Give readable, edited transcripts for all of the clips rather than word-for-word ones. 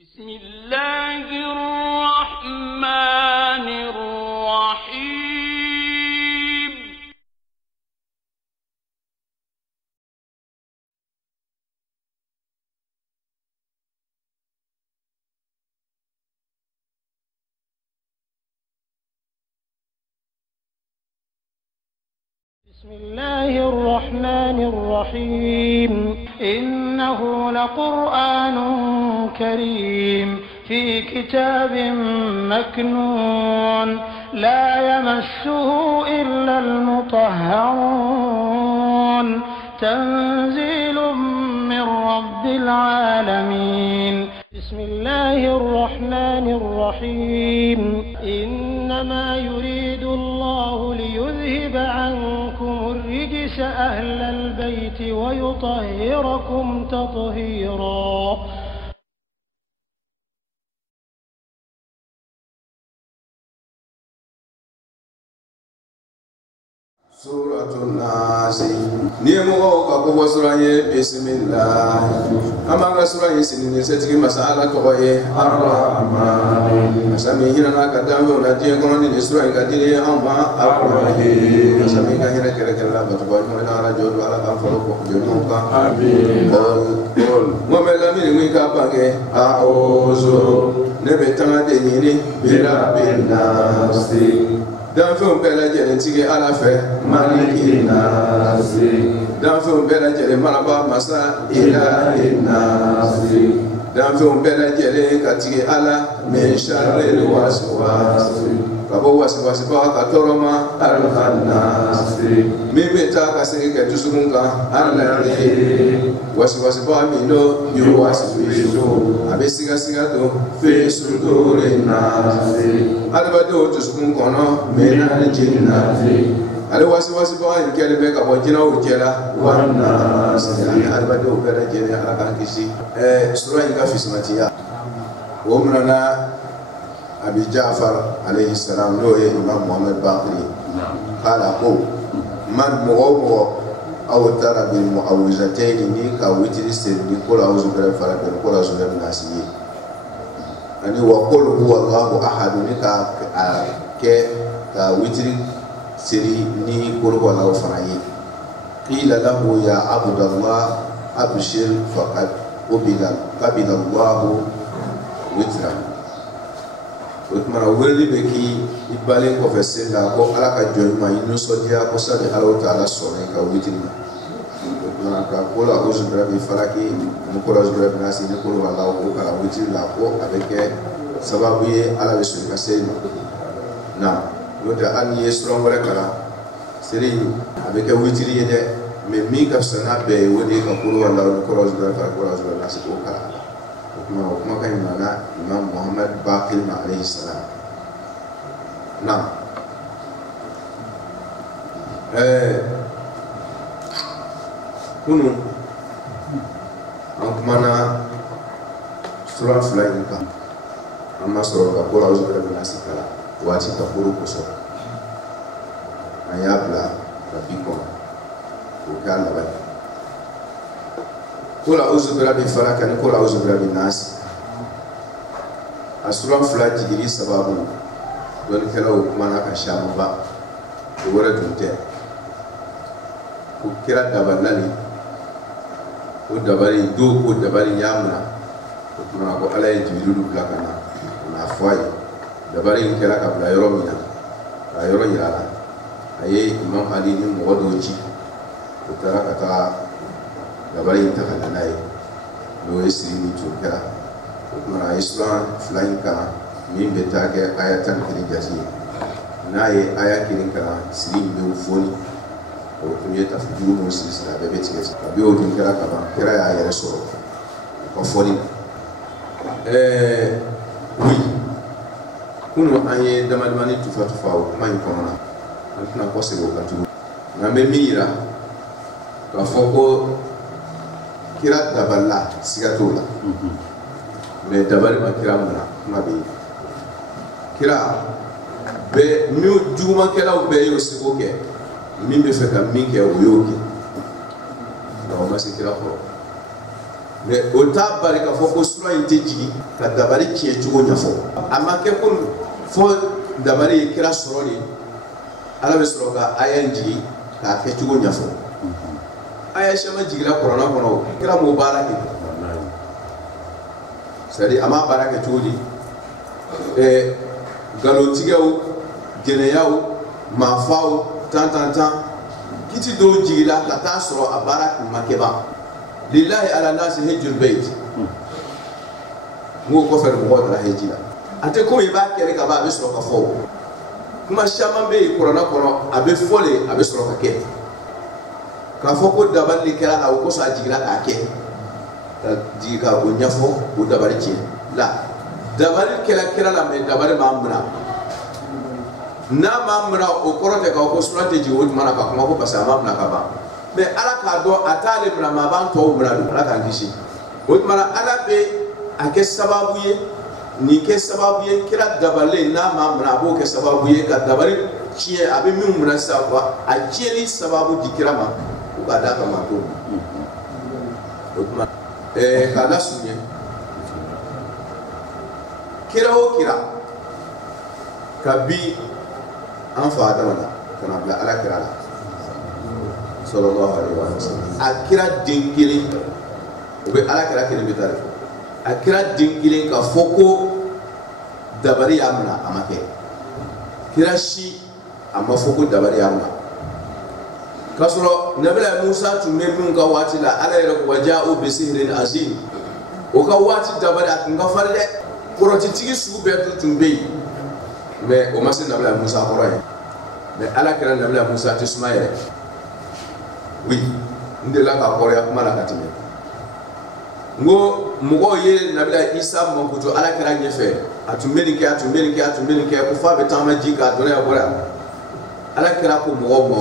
بسم الله الرحمن الرحيم بسم الله الرحمن الرحيم إنه لقرآن كريم في كتاب مكنون لا يمسه إلا المطهرون تنزيل من رب العالمين بسم الله الرحمن الرحيم إنما يريد الله ليذهب عنكم الرجس أهل البيت ويطهركم تطهيرا. سورة الناس نيمو كاكو سورة بسم الله أما سورة سنين ستكي مسألة كوي الرحمن مسامي هنا كدام ونادي كمان سورة كدير أما الرحيم مسامي كهنا كلا كلا بتبان من على جود على كم فلوك جودك آمين قول وملا من كابك أعوذ نبتما ديني برب الناس danfɛnw bɛɛ lajɛlen tigi ala fɛ maliki nasi danfɛnw bɛɛ lajɛlen maraba masa ilahi nasi danfɛnw bɛɛ lajɛlen ka tigi ala min sharril waswasi ka bɔ wasiwasibaga ka tɔɔrɔ ma alhanasi min bɛ taa ka segin kɛ dusukun kan alali wasiwasibaga min n'o y'o wasiwisi a bɛ sigasiga don fi suduri nasi adamadenw dusukun kɔnɔ mena jinnati ale wasiwasi baga in kɛlen bɛ ka bɔ jinɛw cɛla walina ani adamadenw bɛɛ lajɛlen ala k'an kisi sura in ka fisimatiya o minɛna abi Jafar alayhi salam n'o ye imam Muhammad Baqir k'ala ko man mɔgɔ o mɔgɔ aw taara bil mu'awwizatayn ni ka witiri seli ni qul a'udhu bi rabbil falaq ni qul a'udhu bi rabbin nas ani wa qul huwa Allahu ahad ni ka kɛ ka witiri seli ni qul huwa Allahu fana ye qila lahu ya abdallah abshir faqad qabila Allahu witra o tuma na wele bɛ k'i balen kɔfɛ seli la ko ala ka jɔn ma i nisɔndiya ko sani ala ta'ala sɔnna i ka witiri ma o tuma na ka qul a'udhu bi rabbil falaq ni qul a'udhu bi rabbin nas ni qul huwa Allahu ko kala witiri la ko a bɛ kɛ sababu ye ala bɛ sɔn i ka seli ma na n'o tɛ hali n'i ye sura wɛrɛ kalan seli a bɛ kɛ witiri ye dɛ mɛ min ka fisa n'a bɛɛ ye o de ye ka qul huwa Allahu ni qul a'udhu bi rabbil falaq qul a'udhu bi rabbin nas k'o kalan o kuma ka ɲi nana imam Muhammad Baqir alayhi salam na kunu an kumana sura fila in kan an ma sɔrɔ ka qul a'udhu bi rabbin nas kalan waati ka furu kosɔn an y'a bila rabi kɔnɔ o k'a laban qul a'udhu bi rabbil falaq ni qul a'udhu bi rabbin nas asura fila jigiri sababu dɔnnikɛlaw kumana ka caman ba o wɛrɛ tun tɛ ko kira dabalali o dabali do ko dabali y'a mina o tumana ko ala ye Jibrilu bila ka na n'a fɔ a ye dabali in kɛra ka bila yɔrɔ min na ka yɔrɔ yira la a ye Imam Ali ni mɔgɔ dɔw ci o taara ka taa dabali in ta ka na n'a ye n'o ye siri min tun kɛra o tumana a ye sura fila in kalan min bɛ taa kɛ aya 11 jate ye n'a ye aya 1 kalan siri in bɛ foni o tun ye tafsiri mun siri a bɛɛ bɛ tigɛ kabi o tun kɛra kaban kɛra y'a yɛrɛ sɔrɔ o ka fɔli oui kunu an ye damadamani tufa o kuma in kɔnɔ na an tɛna kɔ segin o kan tugun nka n bɛ min yira k'a fɔ ko kira dabalila siga t'o la mais dabali ma kira mun na kuma bɛ yen kira bɛɛ min jugumankɛlaw bɛɛ y'o seko kɛ min bɛ fɛ ka min kɛ o y'o kɛ nka o ma se kira kɔrɔ mais o ta bari ka fɔ ko sura in tɛ jigi ka dabari tiɲɛ cogo ɲɛfɔ a ma kɛ ko fɔ dabari ye kira sɔrɔ de ala bɛ sɔrɔ ka aya in jigi k'a kɛ cogo ɲɛfɔ aya caman jiginna kuranɛ kɔnɔ kira m'o baara kɛ c'est à dire a ma baara kɛ cogo di nkalontigɛw jɛnɛyaw maafaw tan kiti dɔw jigila ka taa sɔrɔ a baara kun ma kɛ ban lillahi ala nasi hijjul bayt ngo kɔfɛ mɔgɔw taara hiji la a tɛ komi i b'a kɛlɛ ka ban a bɛ sɔrɔ ka fɔ kuma caman bɛ yen kuranɛ kɔnɔ a bɛ fɔ de a bɛ sɔrɔ ka kɛ k'a fɔ ko dabali de kɛra la o kosɔn a jiginna k'a kɛ ka jigin ka o ɲɛfɔ o dabali tiɲɛ la dabali kɛra la mɛ dabali b'an bila n'a ma mina o kɔrɔ tɛ k'aw ko sura tɛ jigin o tuma na ka kuma ko parce que a ma mina ka ban mais ala k'a dɔn a t'ale mina mais a b'an tɔw mina don ala k'an kisi o tuma na ala bɛ a kɛ sababu ye nin kɛ sababu ye kira dabalen n'a ma mina a b'o kɛ sababu ye ka dabali tiɲɛ a bɛ min mina sisan a tiɲɛli sababu di kira ma o k'a d'a kan ma to o tuma k'a lasurunya kira o kira ka bi an fa adama la ka na bila ala kira la sallallahu alaihi wa sallam a kira den kelen o bɛ ala kira kelen bɛ taa de a kira den kelen ka fɔ ko dabari y'a minɛ a ma kɛ kira si a ma fɔ ko dabari y'a minɛ k'a sɔrɔ nabila musa tun bɛ min ka waati la ala yɛrɛ ko waja'u bi sihrin azim o ka waati dabari a tun ka farin dɛ kɔrɔtitigi sugu bɛɛ tun bɛ yen mais o ma se nabila musa kɔrɔ ye mais ala kɛra nabila musa tɛ suma yɛrɛ oui n delila ka kɔrɔya kuma la ka tɛmɛ n ko mɔgɔw ye nabila isa mankutu ala kɛra ɲɛfɛ a tun bɛ nin kɛ a tun bɛ nin kɛ a tun bɛ nin kɛ ko f'a bɛ taama ji k'a dɔnniya bɔ yan ala kɛra ko mɔgɔw ma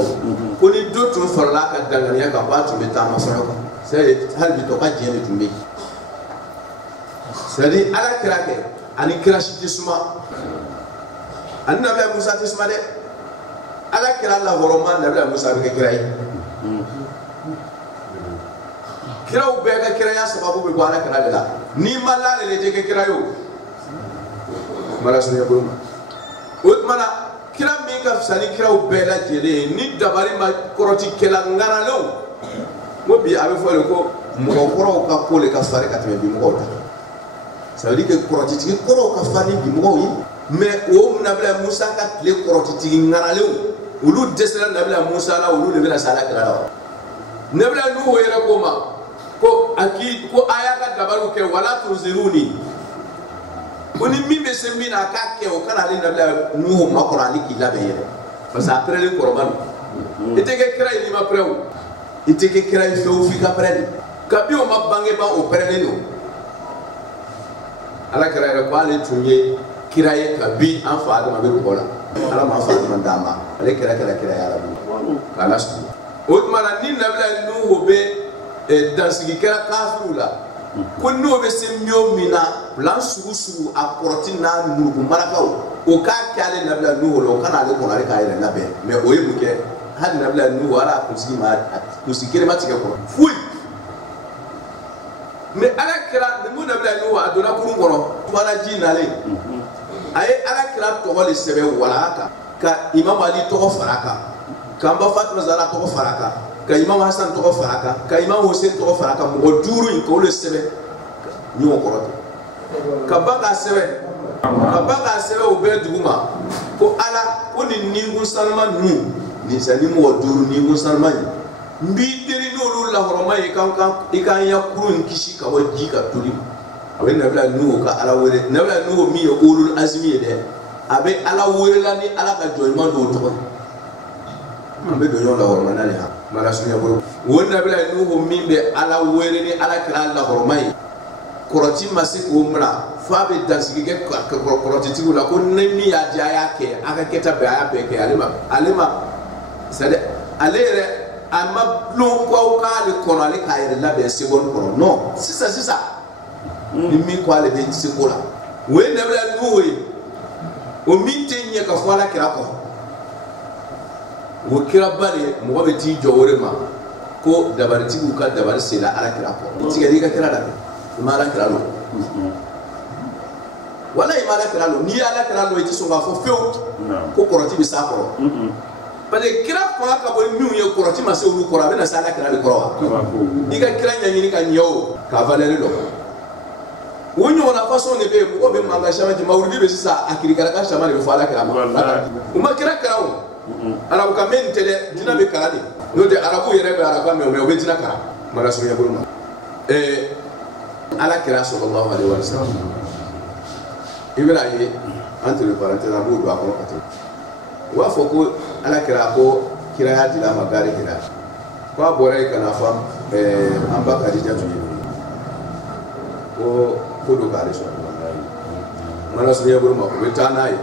ko ni dɔ tun farala a ka danganiya kan k'a tun bɛ taama fɔlɔ kan c'est hali bi tɔ ka diɲɛ de tun bɛ yen c'est à dire ala kɛra kɛ ani kira si tɛ suma ani nabila musa tɛ suma dɛ ala kɛra lahɔrɔma nabila musa bɛ kɛ kira ye kiraw bɛɛ ka kiraya sababu bɛ bɔ ala kɛra de la n'i ma l'ale de tɛ kɛ kira ye o mara sunya bolo ma o tuma na kira min ka fisa ni kiraw bɛɛ lajɛlen ye ni dabali ma kɔrɔti kɛla ŋanalenw ko bi a bɛ fɔ de ko mɔgɔkɔrɔw ka ko de ka farin ka tɛmɛ bi mɔgɔw ta ça veut dire que kɔrɔtitigi kɔrɔw ka farin ni bi mɔgɔw ye mais o nabila musa ka tile kɔrɔtitigi ŋanalenw olu dɛsɛra nabila musa la olu de bɛna se ala kira la nabila nuhu yɛrɛ ko ma ko aki ko a y'a ka dabaliw kɛ wala tunziruni ko ni min bɛ se min na a k'a kɛ o kana ale nabila nuhu makɔrɔ ale k'i labɛn yɛrɛ parce que a pɛrɛlen kɔrɔba don i tɛ kɛ kira ye n'i ma pɛrɛ o i tɛ kɛ kira ye fewu f'i ka pɛrɛ de kabi o ma bangebaa o pɛrɛlen don ala kira yɛrɛ ko ale tun ye kira ye kabi an fa adama bɛ kɔgɔ la ala ma fa adama d'a ma ale kira kira ye ala bolo k'ala sɔrɔ o tuma na ni nabila nuhu bɛ dansigi kɛra kafiru la ko n'o bɛ se miɲɔ min na plan sugu a kɔrɔti n'a muruku marakaw o k'a kɛ ale nabila nuhu la o kana ale kɔnɔ ale k'a yɛrɛ labɛn mais o ye mun kɛ hali nabila nuhu ala kunsigi ma kunsigi kelen ma tigɛ kɔrɔ foyi mais ala kɛra mun nabila nuhu a donna kurun kɔnɔ tubalaji nalen a ye ala kɛra tɔgɔ de sɛbɛn walaha kan ka imam ali tɔgɔ fara a kan ka nba fatima zara tɔgɔ fara a kan ka imam hasan tɔgɔ fara a kan ka imam hussein tɔgɔ fara a kan mɔgɔ 5 in k'olu sɛbɛn ɲɔgɔn kɔrɔ ten ka ban k'a sɛbɛn o bɛɛ dugu ma ko ala ko nin ninkun sanuma ninnu nin mɔgɔ 5 ninkun sanuma in n b'i deli n'olu lahɔrɔma ye i k'an ya kurun in kisi ka bɔ ji ka toli a bɛ nabila nuhu ka ala wele nabila nuhu min ye ulul azmi ye dɛ a bɛ ala welela ni ala ka jɔn ɲuman dɔw tɔgɔ an bɛ don ɲɔgɔn lahɔrɔma na de ha mara sunya bolo o nabila nuhu min bɛ ala wele ni ala kɛra lahɔrɔma ye kɔrɔti ma se k'o mina f'a bɛ dansigi kɛ kɔrɔtitigiw la ko ni min y'a di a y'a kɛ a ka kɛta bɛɛ a y'a bɛɛ kɛ ale ma c'est à dire ale yɛrɛ a ma bulon k'aw k'ale kɔnɔ ale k'a yɛrɛ labɛn seconde kɔnɔ non sisan ni min ko ale bɛ se ko la o ye nabila nuhu ye o min tɛ ɲɛ ka fɔ ala kira kɔ o kira ba de mɔgɔ bɛ t'i jɔ o de ma ko dabaritigiw ka dabari sela alakira kɔ tigɛli ka kira la dɛ i ma alakira lɔ wala i ma alakira lɔ n'i ye alakira lɔ i tɛ sɔn k'a fɔ fewu ko kɔrɔti bɛ s'a kɔrɔ parce que kira fanga ka bɔ ni minnu ye kɔrɔti ma se olu kɔrɔ a bɛ na se alakira de kɔrɔ wa i ka kira ɲɛɲini ka ɲɛ o k'a valeur dɔn o ɲɔgɔnna façon de bɛ yen mɔgɔ bɛ mankan caman di mawuludi bɛ sisan a kirikara caman de bɛ fɔ alakira ma u ma kira kalan o arabu kan mɛ nin tɛ dɛ diinɛ bɛ kalan de n'o tɛ arabu yɛrɛ bɛ arabu kan mɛ o bɛ diinɛ kalan mara surunya bolo ma alakira sallallahu alaihi wa sallam i bɛna ye entre parenthèses an b'o don a kɔnɔ ka to u b'a fɔ ko alakira ko kira y'a dila a ma gari kira ko a bɔra yen ka na fɔ an ba Kadija tun ye ko do k'ale sɔrɔ mara surunya bolo ma o bɛ taa n'a ye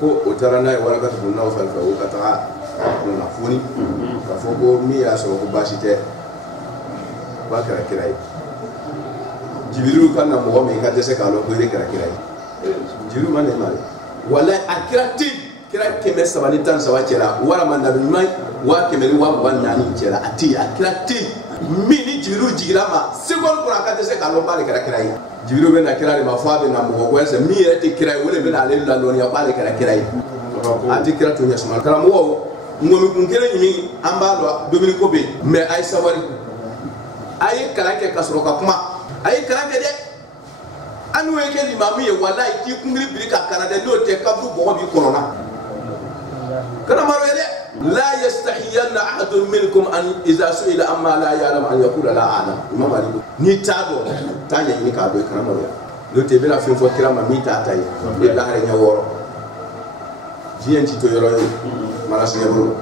ko o taara n'a ye Warakatu bun Nawfal fɛ o ka taga kunnafoni k'a fɔ ko min y'a sɔrɔ ko baasi tɛ k'a kɛra kira ye Jibrilu ka na mɔgɔ min ka dɛsɛ k'a lɔn ko ire kɛra kira ye Jibrilu ma nɛma dɛ walayi a kira ten kira 313 cɛla walama nabi ɲuman 124 cɛla a ten a kira ten min ni Jibrilu jigira ma seconde kɔnɔ a ka dɛsɛ k'a lɔn k'ale kɛra kira ye Jibrilu bɛ na kira de ma fɔ a bɛ na mɔgɔ wɛrɛ fɛ min yɛrɛ tɛ kira ye o de bɛ na ale ladɔnniya k'ale kɛra kira ye a tɛ kira to ɲɛ suma karamɔgɔw ŋɔmikun kelen ɲini an b'a dɔn dumuni ko bɛ yen mais a ye sabali a ye kalan kɛ ka sɔrɔ ka kuma a ye kalan kɛ dɛ an n'o ye kɛ limamu ye walayi k'i kunbiri biri ka kalan dɛ n'o tɛ kaburu bɔgɔ b'i kɔnɔna karamɔgɔ ye dɛ la yastahiyanna ahadun minkum an iza su'ila amma la ya'lam an yaqula la a'lam imam ali ni t'a dɔn t'a ɲɛɲini k'a dɔn karamɔgɔ ye n'o tɛ i bɛna fɛn fɔ kira ma min t'a ta ye e lahara ɲɛ wɔɔrɔ diɲɛ ti to yɔrɔ ye mara suɲɛ bolo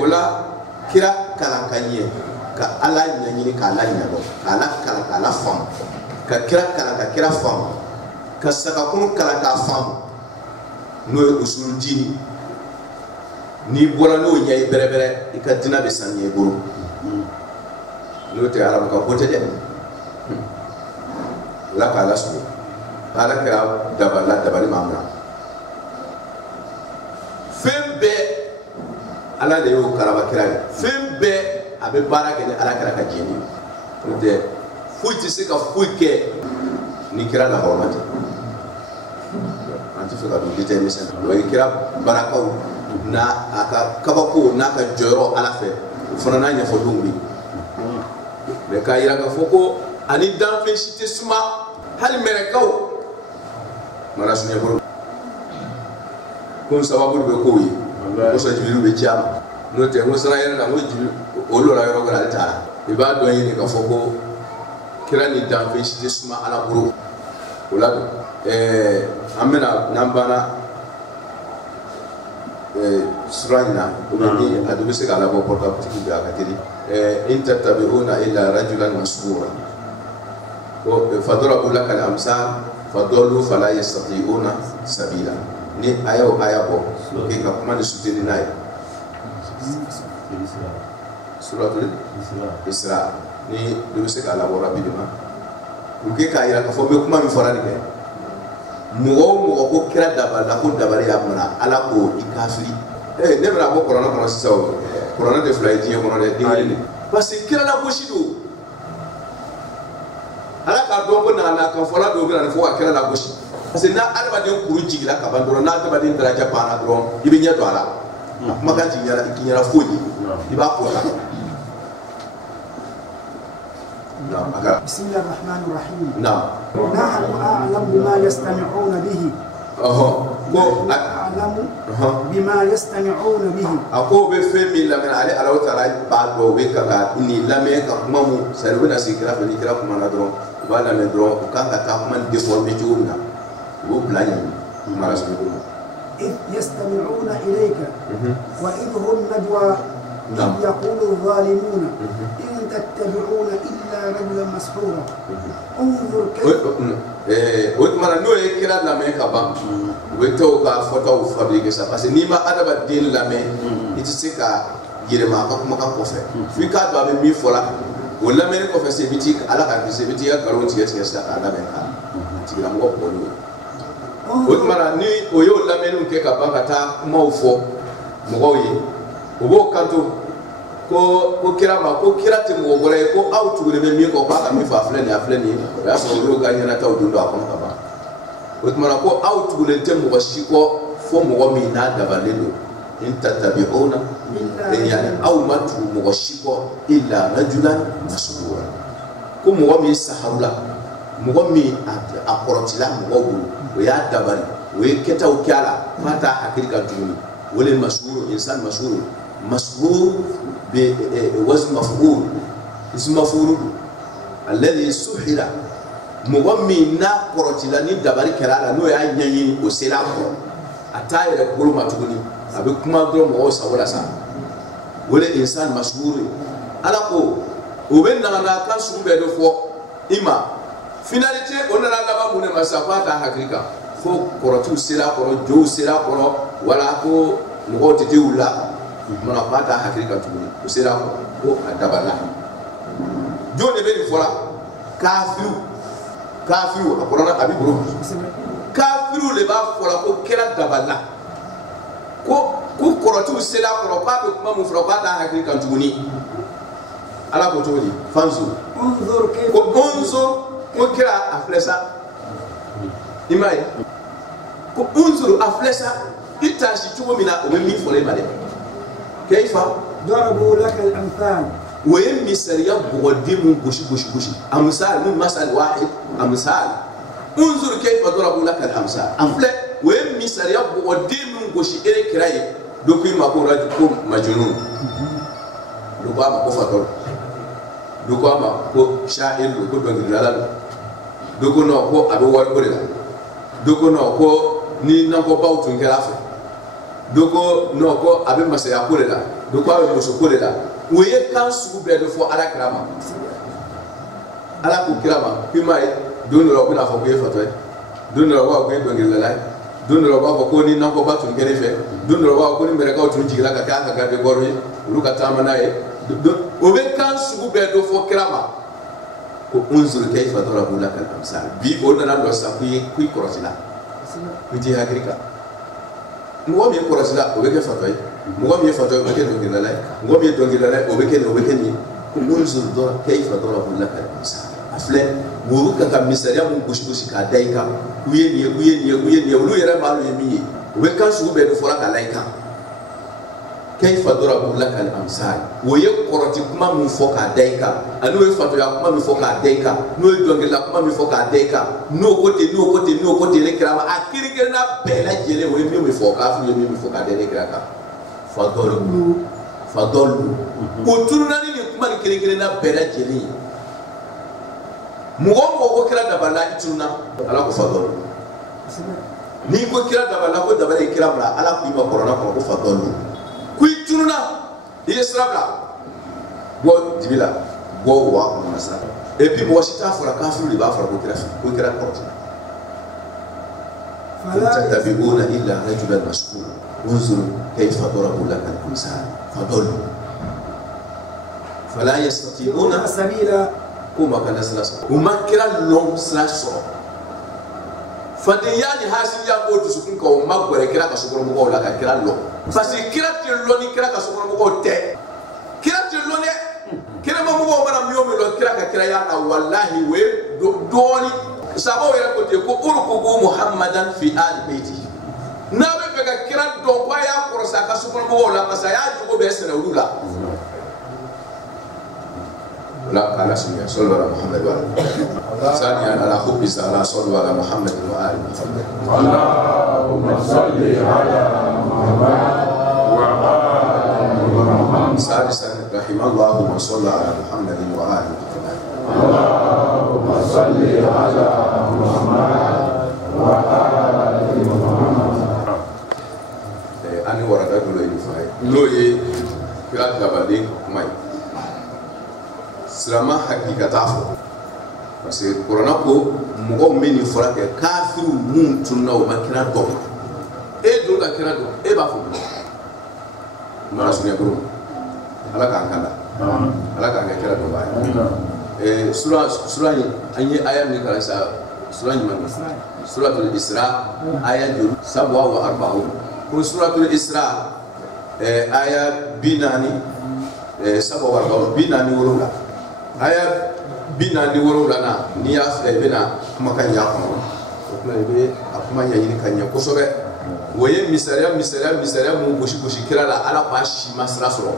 o la kira kalan ka ɲɛ ka ala ɲɛɲini k'a la ɲɛdɔn k'a la kalan k'a la faamu ka kira kalan ka kira faamu ka sagakunu kalan k'a faamu n'o ye usulu diini n'i bɔra n'o ɲɛ ye bɛrɛbɛrɛ i ka diinɛ bɛ sanuya i bolo n'o tɛ arabu ka ko tɛ dɛ ala k'a lasɔrɔ ala kɛra dabali maa min na fɛn bɛɛ ala de y'o karaba kira ye fɛn bɛɛ a bɛ baara kɛ ni ala kɛra ka diɲɛ ye n'o tɛ foyi tɛ se ka foyi kɛ ni kira la hɔrɔma tɛ an tɛ fɛ ka don détail misɛn na o ye kira barakaw n'a a ka kabako n'a ka jɔyɔrɔ ala fɛ o fana n'a ɲɛfɔlenw bɛ yen mais k'a yira k'a fɔ ko ani danfɛn si tɛ suma hali mɛrɛkaw mara suɲɛ bolo ko sababu bɛ k'o ye ko sɔn Jibrilu bɛ ci a ma n'o tɛ ko sara yɛrɛ la ko Jibrilu olu la yɔrɔ wɛrɛ ale taara i b'a dɔn ɲini k'a fɔ ko kira ni danfɛn si tɛ suma ala bolo o la don an bɛna n'an banna sura in na o bɛ ni a dun bɛ se k'a labɔ portable tigi bɛ a ka teli in tattabi'una illa rajulan masrura ko fadarabu laka al-amsal fadallu fala yastati'una sabila ni aya o aya bɔ k'i ka kuma ni suteni n'a ye suratul Isra ni dɔ bɛ se k'a labɔ rapidement pour que k'a yira k'a fɔ n bɛ kuma min fɔra nin kɛ mɔgɔ o mɔgɔ ko kira dabali la ko dabali y'a mara ala k'o i kafiri ne bɛna bɔ kuranɛ kɔnɔ sisan o kuranɛ tɛ fila ye diɲɛ kɔnɔ dɛ den kelen de parce que kira la gosi don ala k'a dɔn ko n'a kan fɔla dɔw bɛ na fɔ ka kira la gosi parce que n'a adamaden kuru jigila ka ban dɔrɔn n'a adamaden daraja banna dɔrɔn i bɛ ɲɛ don a la a kuma kan t'i ɲɛna foyi ye i b'a ko la. بسم الله الرحمن الرحيم. نعم. نحن أعلم بما يستمعون به. أعلم بما يستمعون به. أكو بفهم لمن عليه الله تعالى بعد وبكذا إني لم يكن مامو سيربنا سكرا فني كرا كمان درون ولا من درون وكان كمان ديفور بيجونا وبلاين ما رسمي. إذ يستمعون إليك وإذ هم نجوى إذ يقول الظالمون إن تتبعون إلا رجلا مسحورا انظر كيف وتمنى نو يكرا لامي كبا وتوكا فوتو فابريكي سا parce que ni ma adaba din lame itisika yirema ka kuma ka kofe fi ka do be mi fola wala me ko fe se biti ala ka se biti ya karo ti yesi sa ala me ka ti la mo ko ni wotmana ni oyo lame nu ke ka ba ka ta kuma ufo mo ko yi obo kanto ko kira ma ko kira te mo wala ko autu le mi ko ba ka mi fa afle ni ya so ro ga nyana taw dundo akon ka ba ko tuma ko autu le te mo shiko fo mo mi na da balelo in tatabi'una yani aw matu mo shiko illa rajulan masrura ko mo mi sahaula mo mi akorotila mo bulu o ya dabari o keta o kyala mata hakika duni wala masrur insan masrur بوزن مفعول اسم مفعول الذي سحر مغمي نا قرتلاني دباري كرالا نو يا نيي او سيلاكو اتاي ركول ما تغني ابي كما دو مو ساولا سا ولا انسان مسحور الاكو وبن نا كان سوبه دو فو اما finalité on na gaba mun ma sapata hakika fo quratu sila qoro jo sila qoro wala ko mo tete wula mana pata hakika tuni usira ko adabala jone be ni fola kafiru akorana abiburu kafiru le ba fola ko kera dabala ko koroti usira ko pa be kuma mu fola pata hakika tuni ala ko toni fanzu unzur ko kera aflesa imai ko unzur aflesa itashi tubo mina o mi fola ibade كيف ضربوا لك الأمثال وين مسريا بوديم بوشي أمثال من مثل واحد أمثال انظر كيف ضربوا لك الأمثال أمثال وين مسريا بوديم بوشي إلى كراي دوكي ما كون رجل مجنون دوكا ما كفر دوكا ما كو شاعر دوكو بنغلال دوكو نو كو أبو واربورلا دوكو نو كو ni nanko baw tun kala fe doko no ko abe masaya ko la doko abe muso ko la woye kan su be do fo ala krama ala ko krama pimai don ro ko na fo ko fato don ro ko ko do ngir la don ro ko ni nanko ba tun kere fe don ro ko ni mere ka tun jigila ka ka ga be gorwi ru ka tamana e o be kan su be do fo krama ko unzur kayfa darabu lakal amsal bi o na do sa ku korosila kuti hakrika ngo mi korosila o be ke fatoy ngo mi fatoy o be ke dongila lay ngo mi dongila lay o be ke ni ko unzur do kayfa darabu lakal amsal afle mo ka ka misaria mo bushi ka daika kuye ni lu yera malu yemi o be kan su be do fora ka laika kayfa darabu lakal amsal wo ye koroti kuma mu foka daika anu e fato ya kuma mi foka daika no e dongela kuma mi foka daika no kote le krama akirike na bela jele wo mi foka fu mi foka de kraka fadolu o turuna ni kuma ni kirike na bela jele mugo ko kira da bala ituna ala ko fadolu ni ko kira da bala ko da bala kirama ala ko ima korona ko fadolu kui tununa yesrabla go dibila go wa masa et puis moi sita fora kafiru li ba fora ko kira korti fala tatabuna illa rajulan maskur unzur kayfa darabu lak al-amsal fadallu fala yastati'una sabila kuma kana salasa umakira long slash fadiyani hasiya ko tusukun ko magore kira ka sukuru mo la ka kira lo parce que kira te lo ni kira ka sukuru mo te kira te lo ne kira mo mo mara mi o mi lo kira ka kira ya na wallahi we doni sabo ya ko te ko urku muhammadan fi al baiti na be ka kira do ko ya ko sa ka sukuru mo la ka sa ya jugo be sene ulula لا على سيدنا صلى الله على محمد وعلى ثانيا على حب على صلى على محمد وآل محمد اللهم صل على محمد وآل محمد سادسا رحم الله من صلى على محمد وآل محمد اللهم صل على محمد وآل محمد أنا ورد أقول لوي كلا تبادين ماي silama hakikata fo parce que corona ko mo meni fora ke kafiru mun tunna o makira do e do la kira do e ba fo mara sunya bro ala ka kala kira do ba sura ni anye aya ni kala sa sura ni man suratul isra aya 47 ko suratul isra aya binani sabo warga bina ni wolula aya bina ni wolula na ni ya fle bina kuma kan ya ko kuma be akuma ya yini kan ya ko sobe woye misariya mu goshi kira la ala pa shi masra soro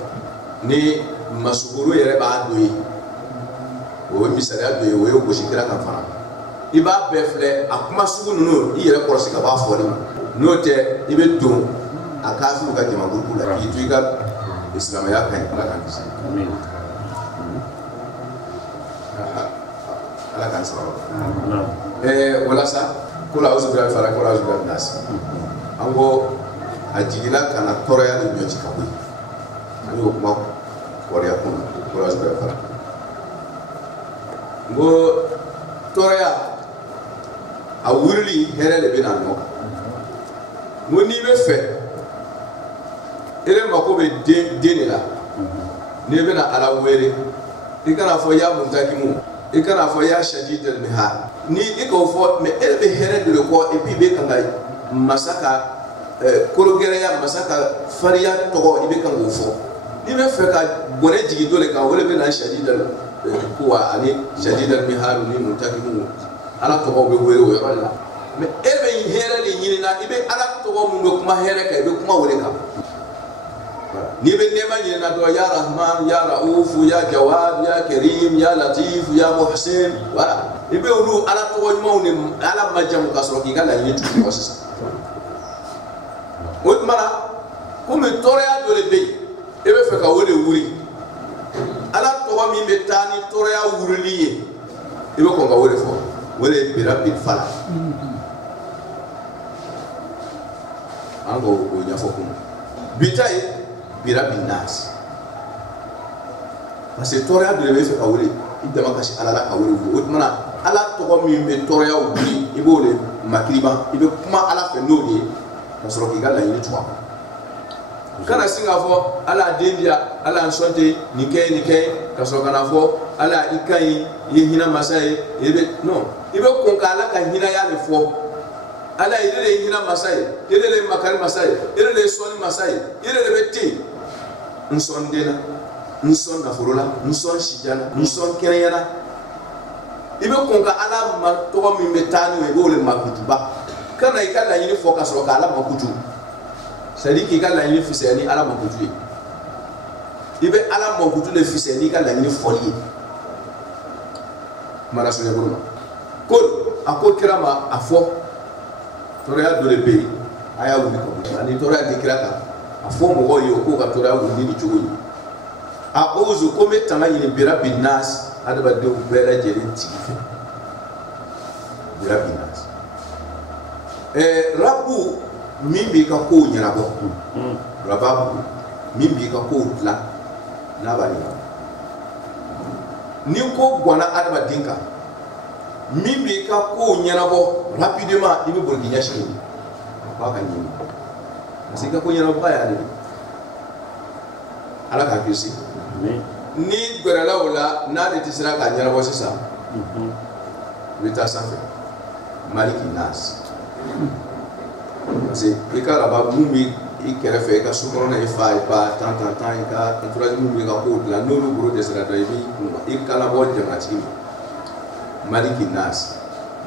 ni masuguru yere ba doyi woye misariya doyi woye goshi kira kan fara iba befle akuma sugu nunu i yere korosi ka ba fori note ibe don akafu ka jama gurku la itu ga islam ya kan ala kan bisa amin ala kan sawa wala sa kula uzu bra fara kula uzu bra nas ango ajigila kana toroya de nyochi ka bui ani o kuma korea kun kula uzu bra fara ngo toroya a wurli here le bina no ngo ni be fe ele mako be de la ne bina ala were ikana fo ya muntakimu ikana fo ya shadid al mihal ni iko fo me ele be here de ko e bi be kanga masaka korogere ya masaka fariya to ibe kan go fo ni be fe ka bone jigi dole ka wole be na shadid al kuwa ani shadid al mihal ni muntakimu ala to be were wo yalla me ebe here le nyini na ibe ala to mo be kuma here ka ibe kuma wole ka ni be nema nyini na do ya rahman ya rauf ya jawad ya karim ya latif ya muhsin wala ibe ulu ala to mo ni ala majam ka so ki gala ni tu ko sasa o mara ko me torea do le be ebe fe ka wole wuri ala to mi be tani torea wuri liye ibe ko ga wole fo wole bi rabbil fala ango o nya fo ko bitai bi rabbil nas parce que torea do le be fe ka wole idama kashi ala la ka wole o mana ala to mi be torea wuri ibole makriba ibe kuma ala fe no ni kasoro ki gala yini twa kana singa fo ala dendia ala nsonte nike kasoro kana fo ala ikai yihina masai ibe no ibe kon kala ka hina ya le fo ala ile hina masai ile makari masai ile soni masai ile beti nsondena nson na forola nson shijana nson kenyana ibe kon ka ala ma to mi metani we bole makutuba kana ikala yini fo kasoro kala makutu sadiki kala yini fiseni ala makutu ibe ala makutu le fiseni kala yini foli mara so yeburu ko akol kirama afo torea do le be aya wuli ko ani torea de kiraka afo mo go yo ko ka torea wuli ni chugo a ozu ko metanga yini bira bin nas adaba de bela jeri tigife bira bin nas rabu mimbi ka ko nyara bo rababu mimbi ka ko la na bari ni ko gwana adaba dinka mimbi ka ko nyara bo rapidement ibe borgi nyashiri ba ka nyini asika ko nyara ba ya ni ala ka kisi ni gwerala wala na de tisira ka nyara bo sisa wita safe maliki nas parce que ikara ba mumbi ikerefe ka sukoro na ifa ipa tant ka entourage mumbi ka ko la no gros de sera de bi ikala bo de mati maliki nas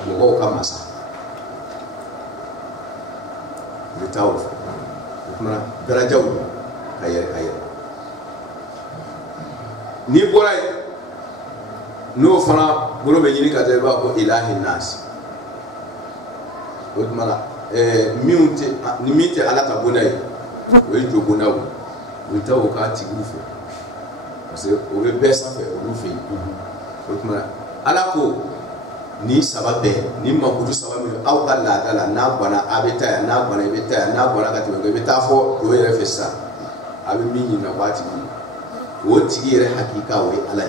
mo ka masa bitaw kuma darajaw kayer ni boray no fana bolo be yini ka te ba ko ilahi nas odmala miunte ni mite ala ta bonay we jogona wo we ta wo ka tigu fe parce que o be besa fe o lu fe odmala ala ko ni sababe ni makudu sababe aw kala dala na bana abeta na bana beta na bana ka tibe beta fo do yere fesa abi minyi na wati wo tigi yere hakika we ala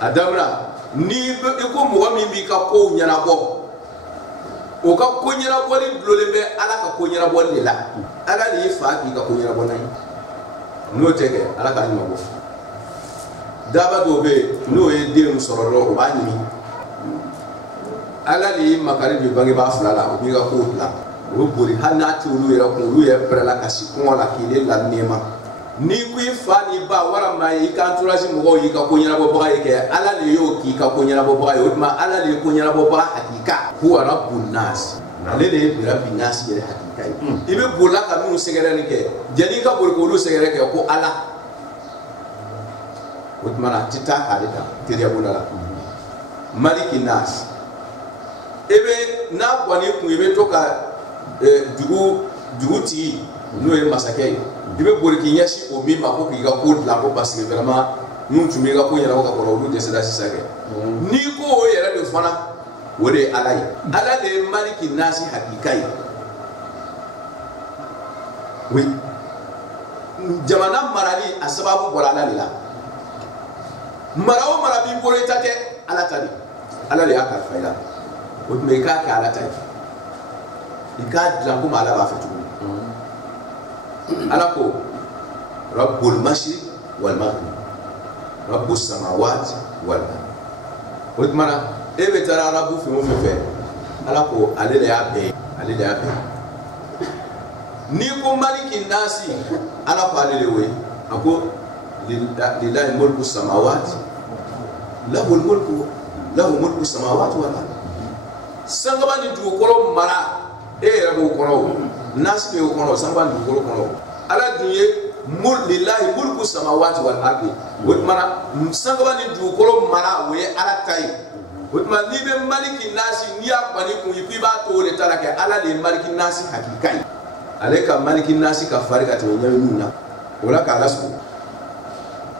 adamra ni ko mo mi bi ka ko nyana bo o ka ko nyana bo ni dole be ala ka ko nyana bo ni la ala ni fa ki ka ko nyana bo nay no tege ala ka ni mabo daba do be no e de mu soro ro ba ni ala ni makari bi bangi ba fula la o bi ka ko la o bori hanati ulu yera ko ulu ye prela ka si ko la ki le la nema ni kui fa ni ba wala ma yi ka entourage mo yi ka ko nyana bo ba yi ke ala le yo ki ka ko nyana bo ba yo ma ala le ko nyana bo ba hakika huwa rabbun nas ale le rabbin nas yele hakika ibe bola ka mi segere ni ke jeli ka bol ko lu segere ke ko ala utmana tita halita tiria bola maliki nas ebe na kwani ku ebe to ka dugu ti no e masake ibe bol ki nyashi o mi ma ko ki ga ko la ko parce que vraiment nous tu me ga ko yara ko ko lu de seda sisake ni ko o yara de fana wore alai ala le maliki nasi hakikai oui jamana marali asababu bora ala la marawo marabi bore tate ala tadi ala le akal faida o me ka ka ala tadi ika dlan ko mala ba fetu ala ko rabbul mashriq wal maghrib rabbus samawati wal ard o mana ebe tara rabu fi mo fefe ala ko ale le ya be ni ko maliki nasi ala ko ale le we ako lillahi mulku samawati lahu mulku samawati wal ard sangaba ni du ko mara rabu ko nasi be ko sangaba du ko ala duye lillahi mulku samawati wal ard wot mana sangaba ni du ko mara we ala tay wotma ni be maliki nasi ni akbani ku yibi ba to le tarake ala le maliki nasi hakikai aleka maliki nasi ka farika to nyawi nuna wala ka lasu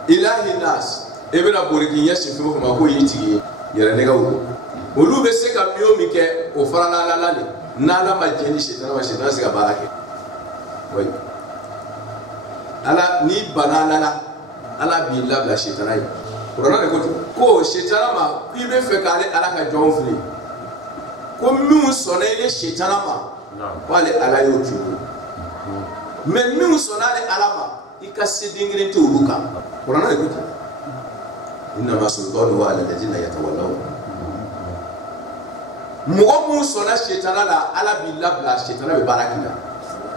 ilahi nas ebena boriki yesi fo ma ko yiti yere ne gawo olu be se ka biyo mi ke o farala la la le nala ma jeni shetan siga barake way ala ni banala la ala bi labla shetanai Kurana ne ko shetana ma ki be fe kale ala ka jon fili ko mi sona ile shetana ma wale ala yo tubu me mi sona ile ala ma ikase dingire to luka Kurana ne ko inna ma sultanu wa ala ladina yatawallaw mu sona shetana la ala bi labla shetana be barakina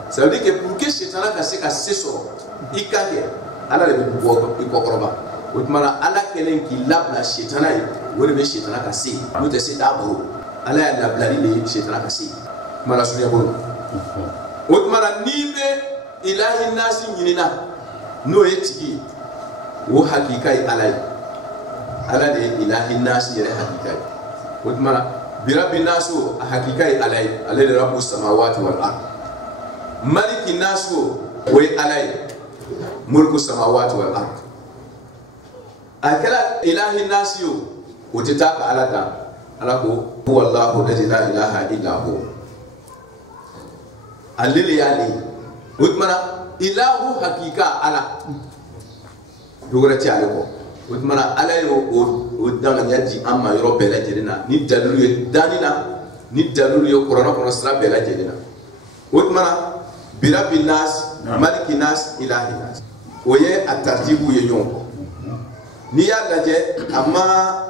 ça veut dire que pour que shetana ka se ka seso ikage ala le bi ko ikokoroba Utmana ala kelen ki labla shetana yi wori be shetana ka se no te se daboro ala ya labla le shetana ka se mala sunya bolo utmana nibe ilahi nasi nyinina no etiki wo hakikai ala de ilahi nasi yere hakikai utmana birabi nasu hakikai ala de rabbus samawati wal ard maliki nasu we ala mulku samawati wal ard akala ilahi nasiyo utitaka alata alako huwa allah la ilaha illa hu alili yani utmana ilahu hakika ala dogora ti alako utmana ala yo o danga yaji amma yoro bela jedina ni dalulu ye danina ni dalulu ye qur'ana kono sra bela jedina utmana birabbin nas malikin nas ilahi nas oye atartibu ye nyonko ni ya laje amma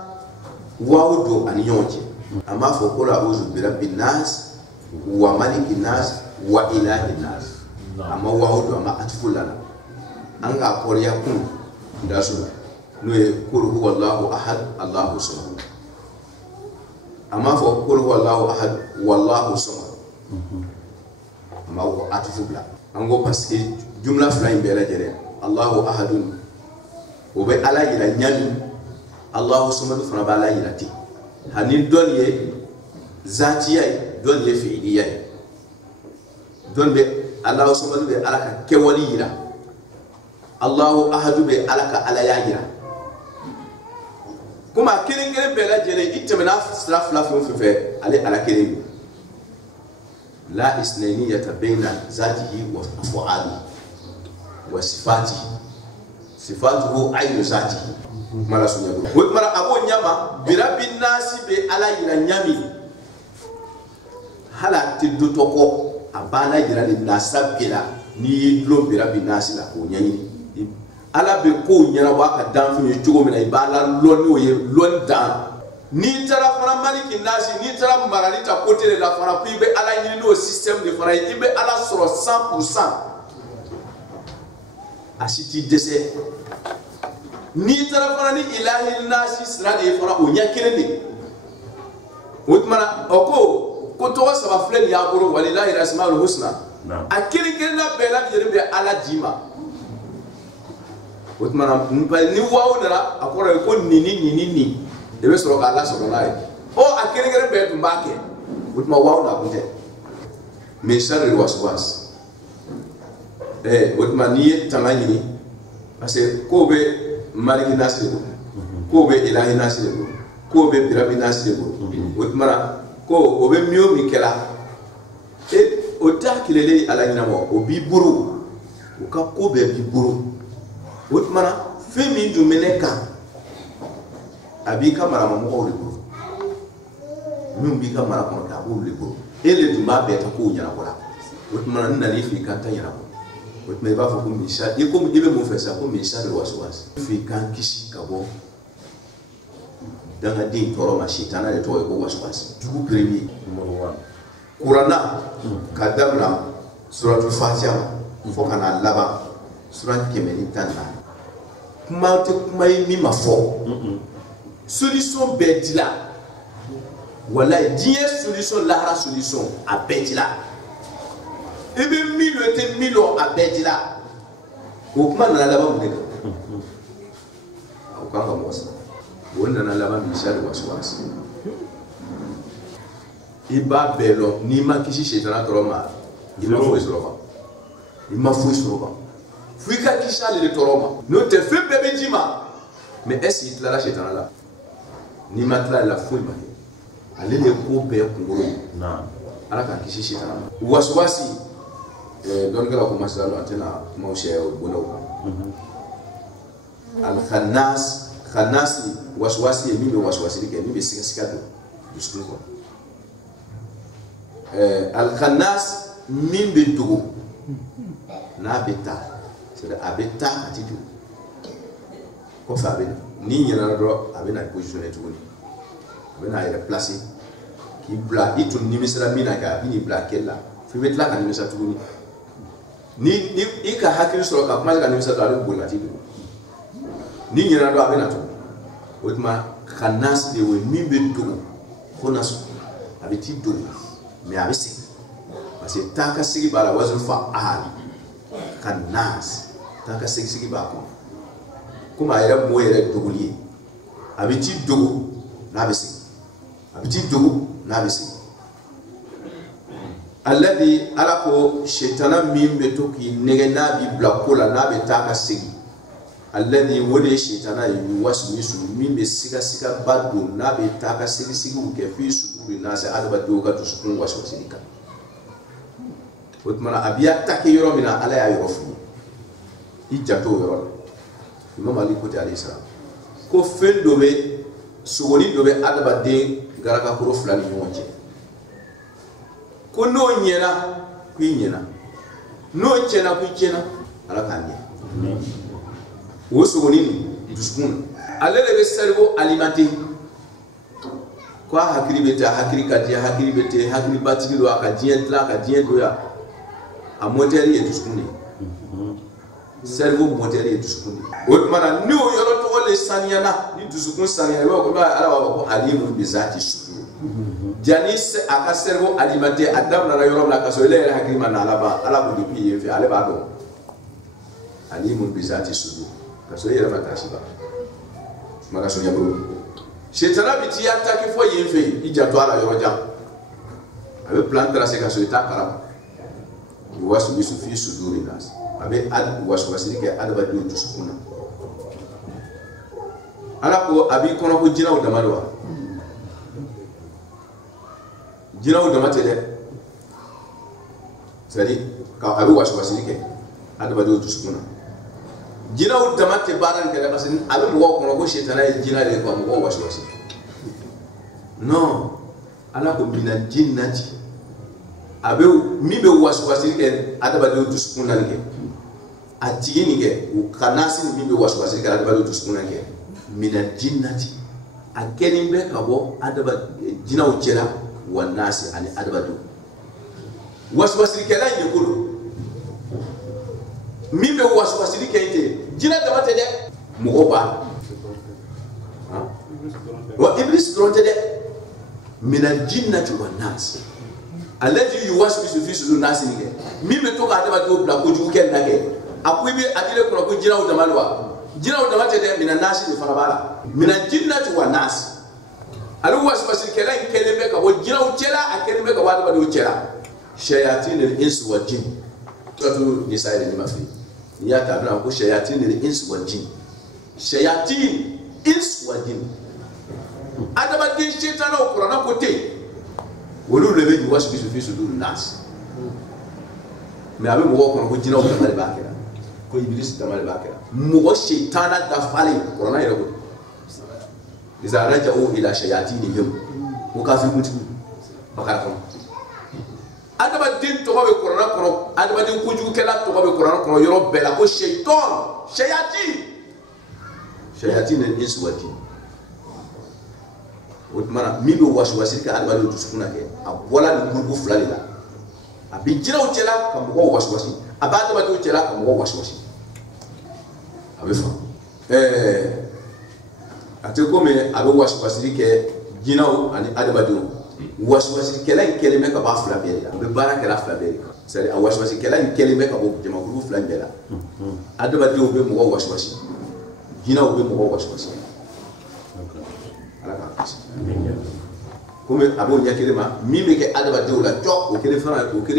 wawdo an yonje amma fo ko la uzu bi rabbin nas wa malikin nas wa ilahin nas amma wawdo amma atfulana anga koriya kun da su no e kul huwallahu ahad allahu samad amma fo kul huwallahu ahad wallahu samad amma ko atfula ango parce que jumla fla imbela jere allahu ahadun obe ala yira nyami allah subhanahu wa ta'ala yira ti hanin donye zatiyai donye fi'liyai donbe allah subhanahu wa ta'ala ka kewali yira allah ahadu be alaka ala ya yira kuma kilingere bela jere itemena straf la fe ale ala kiling la isnaniyata baina zatihi wa af'ali wa sifatihi sifatuhu ayyu zati mala sunya do wot mara abo nyama birabbin nasi be ala yira nyami hala tiddo toko abana yira ni nasabila ni lo birabbin nasi la ko nyanyi ala be ko nyara waka dan fi jogo mina ibala loni oye lon dan ni tara fara maliki nasi ni tara maralita côté la fara puis be ala yiri no système de fara ibe ala soro 100% asiti dese ni tarafana ni ilahi nasi sirade fara o nya kelende wotmana ko to saba flen ya boro walilahi asmaul husna akiri kelna bela bi be ala jima wotmana ni wawo dara akora ko ni de be soro ala soro lai o akiri be tumbake wotma wawo na kunte me sharri waswas wotma ni tamani parce ko be maliki nasiru ko be ilahi nasiru ko be birabi nasiru wotmana ko obe mio mikela o takilele ala nyamo o bi buru o ka ko be bi buru wotmana femi du meneka abi kamara mo ko le buru min bi kamara ko ta ko le buru ele du ma be ta ko nyana ko la wotmana nali fi kan ta nyana ko wotmana ba fa ko mi sha e ko mi be mo fesa ko mi sha de waswas fi kan kishi kabo danga din toro ma shitana de to ko waswas du premier number 1 Qur'ana kadamna suratul fatiha fo kana laba surat kemeni tanna kuma te kuma mi mafo solution bedila wala die solution la solution a bedila ebe milo te milo a bedila o kuma na laba mu de o kanga mosa wanda na laba mi shari waswas iba belo ni ma kishi shetana toroma ima fo isroba ima fo isroba fuika kisha le toroma no te fe bebe jima mais est ce la shetana la ni matla la fo ima ale le ko be kungoro na ala ka kishi shetana waswasi don gara ko masalo atena mo she bono al khanasi waswasi mi be waswasi ke mi be sika do dusko ko al khannas min be dugu na beta c'est abeta atidu ko fa be ni nyana do abena positionner tuguni abena ira placer ki bla itun ni misra mina ga bini bla kella fi metla kan misra tuguni ni ika hakil soro ka kuma ga ni misra do bo atidu ni nyana do abena to wotma khannas de we min be dugu khonas abeti dugu mais avec ça parce que tant que c'est bala wazn fa'al khannas tant que c'est ba ko kuma ayra mo yere doguli abiti dogo na besi abiti dogo na besi alladhi alako shaytana mimbe to ki nege na bi blakola na be taka sigi alladhi wode shaytana yuwaswisu mimbe siga badu na be taka sigi ke fi nase adaba doga to sukun waswasika wotmana abiya take yoro mina ala ya yoro fu ijato yoro imam ali ko ta alisa ko fen dobe sugoni dobe adaba de garaka kuro fulani wonje ko no nyena ku nyena no chena ku chena ala kanye wo sugoni dusukun alele be servo alimenter kwa hakiri bete hakiri katia hakiri bete hakiri batiki do akadien tla akadien do ya a moteri et tuskuni cerveau moteri et tuskuni wotmana ni o yoro to le saniana ni tuskun saniana ko ba ala wa ko alimu bizati sudu janis aka cerveau alimenté adam na yoro la kaso le hakiri manala ba ala ko dipi yefi ale ba do alimu bizati sudu kaso yera makashiba makaso nyabro Shetana biti attaque fo yemfe ijato ala yoroja abe plan tracé ka so ita kara wasu bisu fi suduri nas abe ad wasu wasirike adaba do tusukuna ala ko abi kono ko jinaw damadwa jinaw damate de sari ka abe wasu wasirike adaba do tusukuna jinaw damate baran kala parce que abe mo ko ko shetana e jina le ko mo waswasi non ala ko bina jinnati abe mi be waswasi ke adaba do tusukuna ke atini ke o kanasi mi be waswasi ke adaba do tusukuna ke mina jinnati akeni be kabo adaba jinaw jela wanasi ani adaba do waswasi ke la yekulu min bɛ wasuwasili kɛ i tɛ jinɛ dama tɛ dɛ mɔgɔ b'a la wa iblis dɔrɔn tɛ dɛ mina jinnati wan nas alladhi yuwaswisu fi sudur nas ni kɛ min bɛ to ka adamadenw bila kojugu kɛ na kɛ a ko i bɛ adile kɔnɔ ko jinɛw dama don wa jinɛw dama tɛ dɛ mina nasi de fana b'a la mina jinnati wan nas ale wasuwasilikɛla in kɛlen bɛ ka bɔ jinɛw cɛla a kɛlen bɛ ka bɔ adamadenw cɛla shayatin al-ins wal jin suratu nisa ni ma fi ni ya ta bla ko shayatin al-ins wal jin shayatin ins wal jin adamaden shaytan o qur'ana ko te wolu le be wasu bisu fi sudur nas mais abe mo ko ko jinɛw dama de b'a kɛra ko iblis dama de b'a kɛra mɔgɔ shaytana dafale qur'ana yɛrɛ ko iza raja'u ila shayatinihim ko kafir mutiku bakara ko adamaden tɔgɔ bɛ kuranna kɔnɔ adamaden kojugukɛla tɔgɔ bɛ kuranna kɔnɔ yɔrɔ bɛɛ la ko shaitan shayatin ni insu wal jin o tuma min bɛ wasuwasi kɛ adamaden dusukun na kɛ a bɔla nin gurupu fila de la a bɛ jinɛw cɛla ka mɔgɔw wasuwasi a bɛ adamadenw cɛla ka mɔgɔw wasuwasi a bɛ faamu a tɛ komi a bɛ wasuwasi kɛ jinɛw ani adamadenw wasuwasikɛla in kɛlen bɛ ka bɔ fila bɛɛ de la a bɛ baara kɛla fila bɛɛ de kan c'est à dire a wasuwasikɛla in kɛlen bɛ ka bɔ jamakulu fila bɛɛ la adamadenw bɛ mɔgɔw wasuwasi jinɛw bɛ mɔgɔw wasuwasi ala k'a kisi komi a b'o ɲɛ kelen ma min bɛ kɛ adamadenw la jɔ o kelen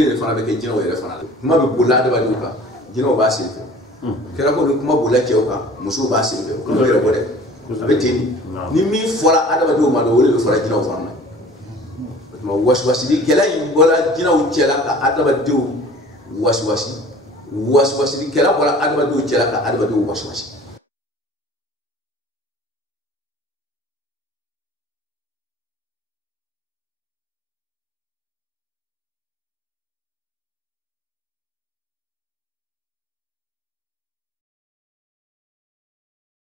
de fana bɛ kɛ jinɛw yɛrɛ fana la kuma bɛ bolila adamadenw kan jinɛw b'a sen fɛ kɛra ko ni kuma bolila cɛw kan musow b'a sen fɛ o kuma yɛrɛ bɔ dɛ a bɛ ten ni min fɔra adamadenw ma dɔn o de bɛ fɔra jinɛw fana na wasuwasilikɛla in bɔra jinɛw cɛla ka adamadenw wasuwasi wasuwasilikɛla bɔra adamadenw cɛla ka adamadenw wasuwasi